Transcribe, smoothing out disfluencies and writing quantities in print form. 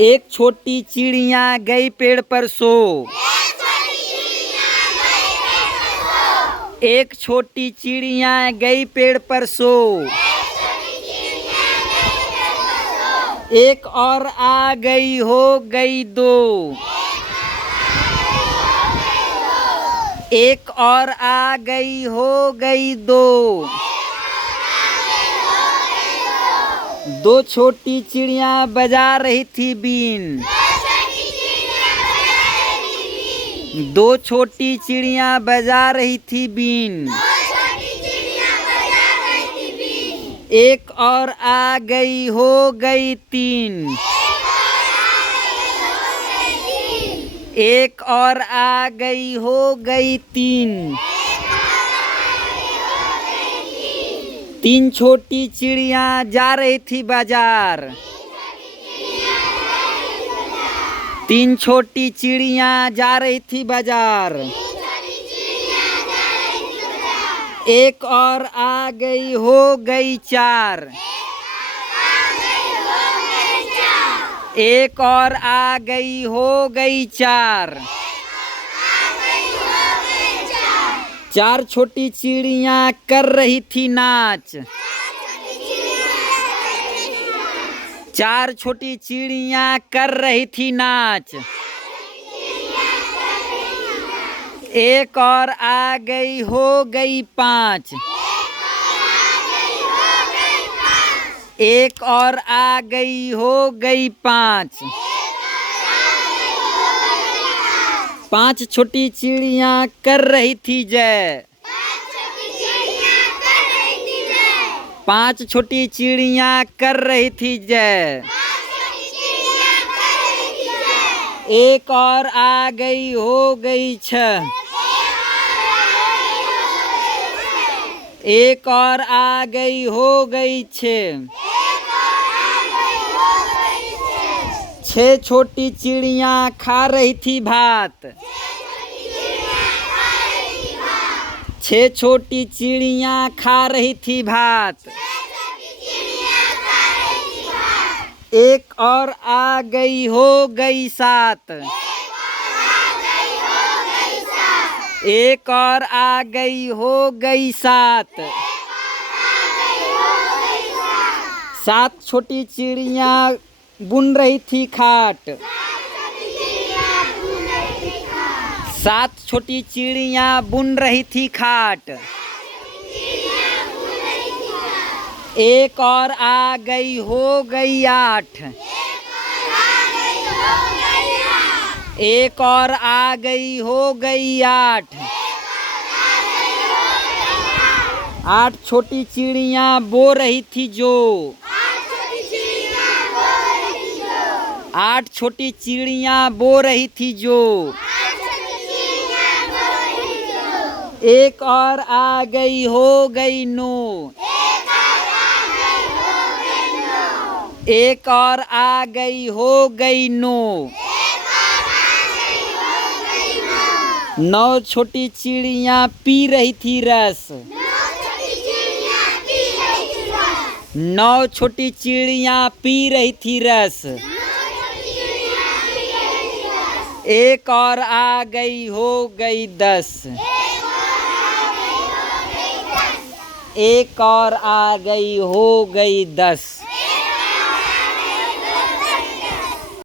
एक छोटी चिड़िया गई पेड़ पर सो। एक छोटी चिड़िया गई पेड़ पर सो। एक और आ गई हो गई दो। एक और आ गई हो गई दो। दो छोटी चिड़िया बजा रही थी बीन। दो छोटी चिड़िया बजा रही थी बीन। एक और आ गई हो गई तीन। एक और आ गई हो गई तीन। तीन छोटी चिड़िया जा रही थी बाजार। तीन छोटी चिड़िया जा रही थी बाजार। एक और आ गई हो गई चार। एक और आ गई हो गई चार। चार छोटी चिड़िया कर रही थी नाच। चार छोटी चिड़िया कर रही थी नाच। एक और आ गई हो गई पाँच। एक और आ गई हो गई पाँच। पांच छोटी चिड़िया कर रही थी जय। पांच छोटी चिड़िया कर रही थी जय। एक और आ गई हो गई छह। एक और आ गई हो गई छह। छह छोटी चिड़िया खा रही थी भात। छह छोटी चिड़िया खा रही थी भात। एक और आ गई हो गई सात। एक और आ गई हो गई सात। सात छोटी चिड़िया बुन रही थी खाट। सात छोटी चिड़िया बुन रही थी खाट। एक और आ गई हो गई आठ। एक और आ गई हो गई आठ। आठ छोटी चिड़िया बो रही थी जो। आठ छोटी चिड़िया बो रही थी जो। एक और आ गई हो गई नो। एक और आ गई हो गई नो। नौ छोटी चिड़िया पी रही थी रस। नौ छोटी चिड़िया पी रही थी रस। एक और आ गई हो गई 10। एक और आ गई हो गई 10।